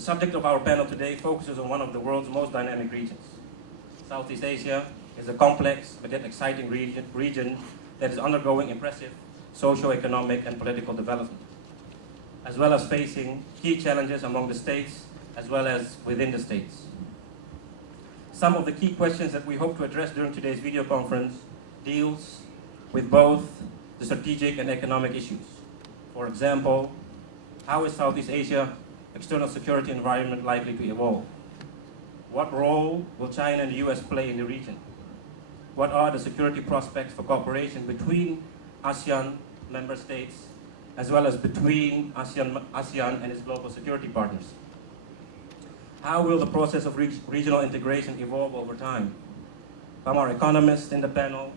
The subject of our panel today focuses on one of the world's most dynamic regions. Southeast Asia is a complex but yet exciting region that is undergoing impressive socio-economic and political development, as well as facing key challenges among the states as well as within the states. Some of the key questions that we hope to address during today's video conference deals with both the strategic and economic issues. For example, how is Southeast Asia external security environment likely to evolve? What role will China and the US play in the region? What are the security prospects for cooperation between ASEAN member states as well as between ASEAN and its global security partners? How will the process of regional integration evolve over time? From our economists in the panel,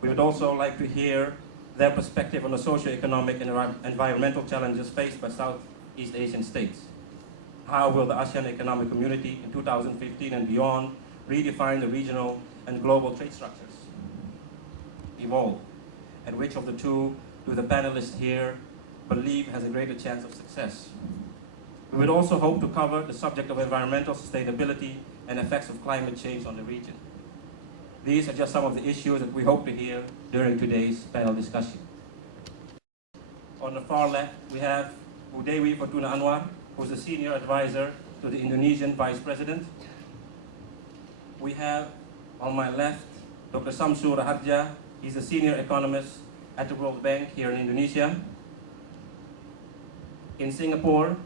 we would also like to hear their perspective on the socio-economic and environmental challenges faced by Southeast Asian states. How will the ASEAN Economic Community in 2015 and beyond redefine the regional and global trade structures, evolve? And which of the two do the panelists here believe has a greater chance of success? We would also hope to cover the subject of environmental sustainability and effects of climate change on the region. These are just some of the issues that we hope to hear during today's panel discussion. On the far left, we have Bu Dewi Fortuna Anwar, who is a senior advisor to the Indonesian Vice President. We have, on my left, Dr. Samsu Raharja. He's a senior economist at the World Bank here in Indonesia. In Singapore,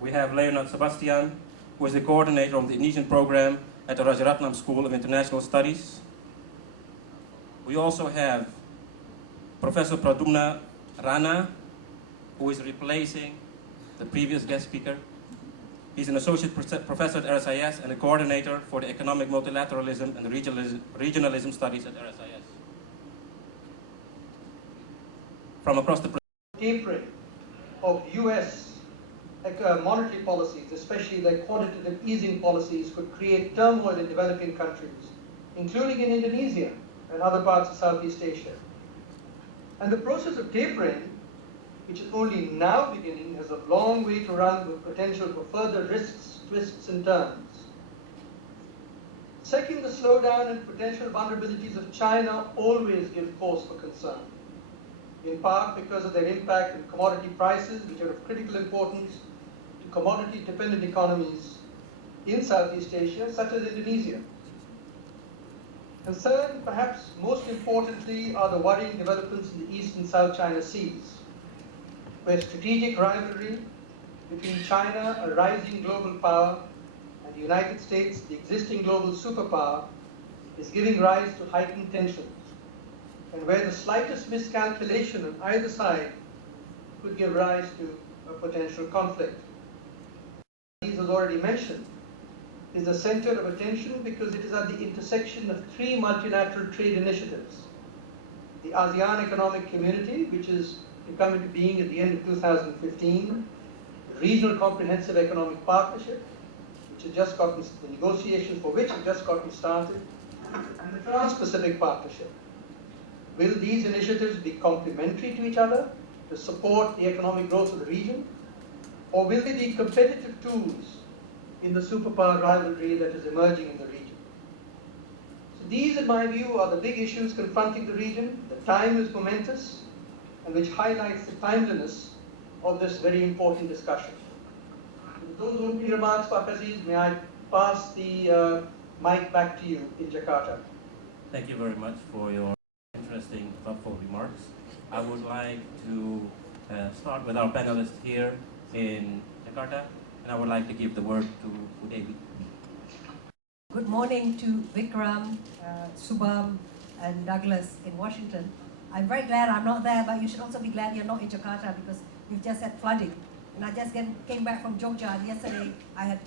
we have Leonard Sebastian, who is the coordinator of the Indonesian program at the Rajaratnam School of International Studies. We also have Professor Pradumna Rana, who is replacing the previous guest speaker. He's an associate professor at RSIS and a coordinator for the economic multilateralism and regionalism studies at RSIS. From across the tapering of US monetary policies, especially their quantitative easing policies, could create turmoil in developing countries, including in Indonesia and other parts of Southeast Asia. And the process of tapering, which is only now beginning, has a long way to run with potential for further risks, twists and turns. Second, the slowdown and potential vulnerabilities of China always give cause for concern, in part because of their impact on commodity prices, which are of critical importance to commodity-dependent economies in Southeast Asia, such as Indonesia. And third, perhaps most importantly, are the worrying developments in the East and South China Seas, where strategic rivalry between China, a rising global power, and the United States, the existing global superpower, is giving rise to heightened tensions, and where the slightest miscalculation on either side could give rise to a potential conflict. As already mentioned, is the center of attention because it is at the intersection of three multilateral trade initiatives. The ASEAN Economic Community, which is to come into being at the end of 2015, the Regional Comprehensive Economic Partnership, which has just gotten, the negotiations for which have just gotten started, and the Trans-Pacific Partnership. Will these initiatives be complementary to each other to support the economic growth of the region? Or will they be competitive tools in the superpower rivalry that is emerging in the region? So these, in my view, are the big issues confronting the region. The time is momentous, and which highlights the timeliness of this very important discussion. With those opening remarks, Pak Aziz, may I pass the mic back to you in Jakarta. Thank you very much for your interesting, thoughtful remarks. I would like to start with our panelists here in Jakarta, and I would like to give the word to Bu Dewi. Good morning to Vikram, Subham, and Douglas in Washington. I'm very glad I'm not there, but you should also be glad you're not in Jakarta because we've just had flooding. And I just came back from Jogja, and yesterday I had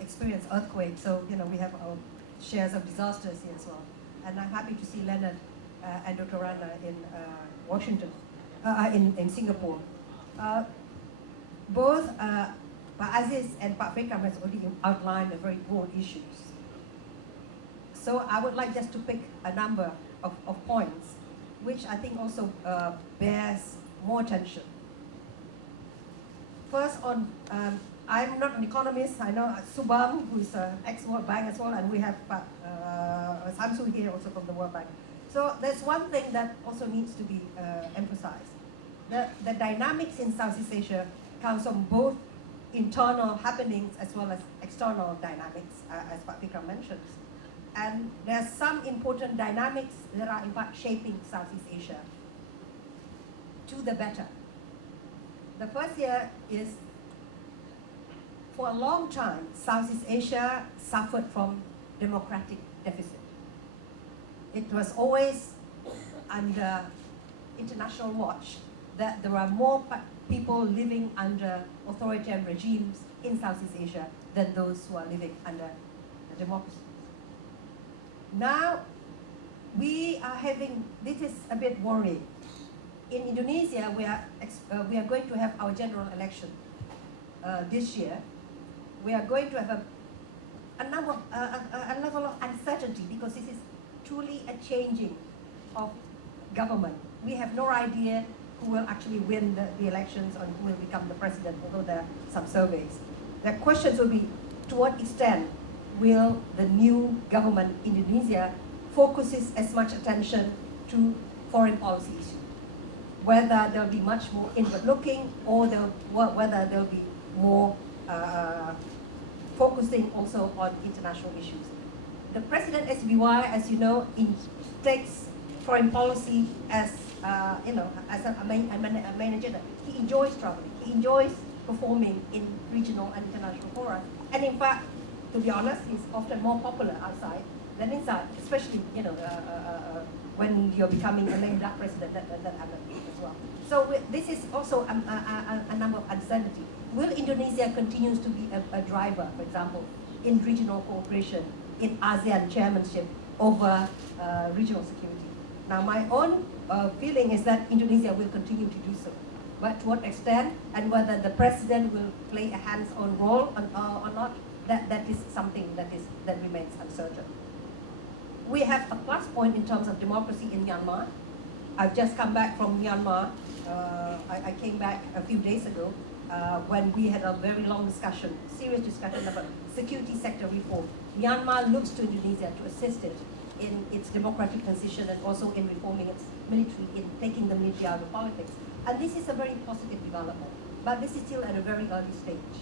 experienced earthquake, so we have our shares of disasters here as well. And I'm happy to see Leonard and Dr. Rana in Washington, in Singapore. Both Pak Aziz and Pak Vikram has already outlined the very broad issues. So I would like just to pick a number of points, which I think also bears more attention. First, on I'm not an economist. I know Subam, who is an ex-World Bank as well, and we have Samsu here also from the World Bank. So there's one thing that also needs to be emphasized. The dynamics in Southeast Asia comes from both internal happenings as well as external dynamics, as Vikram mentions. And there are some important dynamics that are in fact shaping Southeast Asia to the better. The first here is, for a long time, Southeast Asia suffered from democratic deficit. It was always under international watch that there are more people living under authoritarian regimes in Southeast Asia than those who are living under a democracy. Now, we are having, this is a bit worrying. In Indonesia, we are going to have our general election this year. We are going to have a level of uncertainty because this is truly a changing of government. We have no idea who will actually win the elections or who will become the president, although there are some surveys. The questions will be, to what extent will the new government in Indonesia focuses as much attention to foreign policy issues? Whether there'll be much more inward-looking or whether there'll be more focusing also on international issues. The President SBY, as you know, takes foreign policy as as a main agenda. He enjoys traveling. He enjoys performing in regional and international fora. And in fact, to be honest, he's often more popular outside than inside, especially when you're becoming a lame duck president that as well. So this is also a number of uncertainty. Will Indonesia continues to be a driver, for example, in regional cooperation, in ASEAN chairmanship over regional security? Now, my own feeling is that Indonesia will continue to do so. But to what extent and whether the president will play a hands-on role or not, that is something that remains uncertain. We have a plus point in terms of democracy in Myanmar. I've just come back from Myanmar. I came back a few days ago when we had a very long discussion, serious discussion about security sector reform. Myanmar looks to Indonesia to assist it in its democratic transition and also in reforming its military, in taking the military out of politics. And this is a very positive development, but this is still at a very early stage.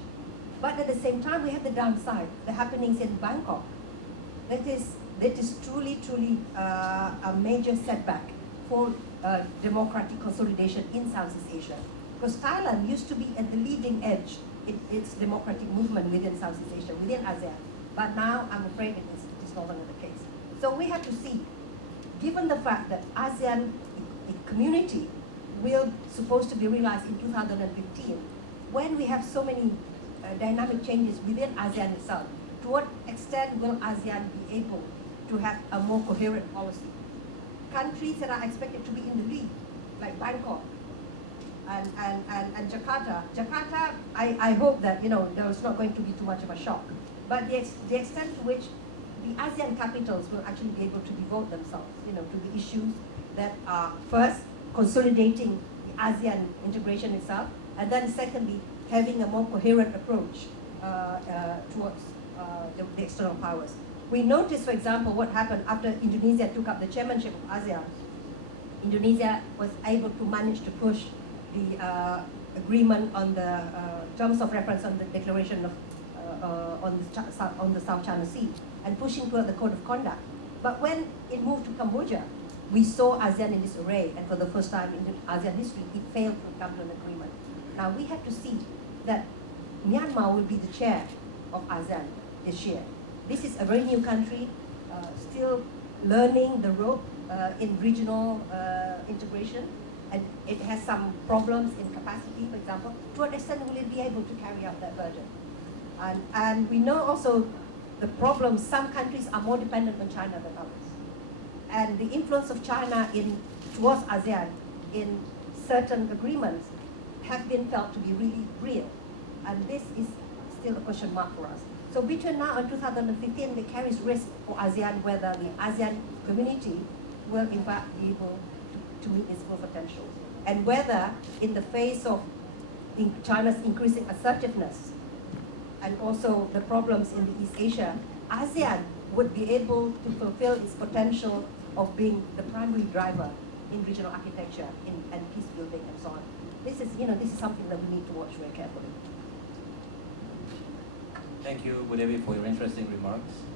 But at the same time, we have the downside, the happenings in Bangkok. That is truly a major setback for democratic consolidation in Southeast Asia. Because Thailand used to be at the leading edge in its democratic movement within Southeast Asia, within ASEAN. But now, I'm afraid it is no longer the case. So we have to see, given the fact that ASEAN community will supposed to be realized in 2015, when we have so many dynamic changes within ASEAN itself, to what extent will ASEAN be able to have a more coherent policy? Countries that are expected to be in the lead, like Bangkok and Jakarta. Jakarta, I hope that there's not going to be too much of a shock. But the extent to which the ASEAN capitals will actually be able to devote themselves, to the issues that are first consolidating the ASEAN integration itself, and then secondly having a more coherent approach towards the external powers. We noticed, for example, what happened after Indonesia took up the chairmanship of ASEAN. Indonesia was able to manage to push the agreement on the terms of reference on the declaration of on the South China Sea and pushing toward the code of conduct. But when it moved to Cambodia, we saw ASEAN in disarray, and for the first time in ASEAN history, it failed to come to an agreement. Now we have to see that Myanmar will be the chair of ASEAN this year. This is a very new country, still learning the rope in regional integration, and it has some problems in capacity, for example. To what extent will it be able to carry out that burden? And we know also the problem, some countries are more dependent on China than others. And the influence of China towards ASEAN in certain agreements have been felt to be really real. And this is still a question mark for us. So between now and 2015, it carries risk for ASEAN whether the ASEAN community will in fact be able to meet its full potential. And whether in the face of China's increasing assertiveness and also the problems in the East Asia, ASEAN would be able to fulfill its potential of being the primary driver in regional architecture and peace building and so on. This is something that we need to watch very carefully. Thank you, Budevi, for your interesting remarks.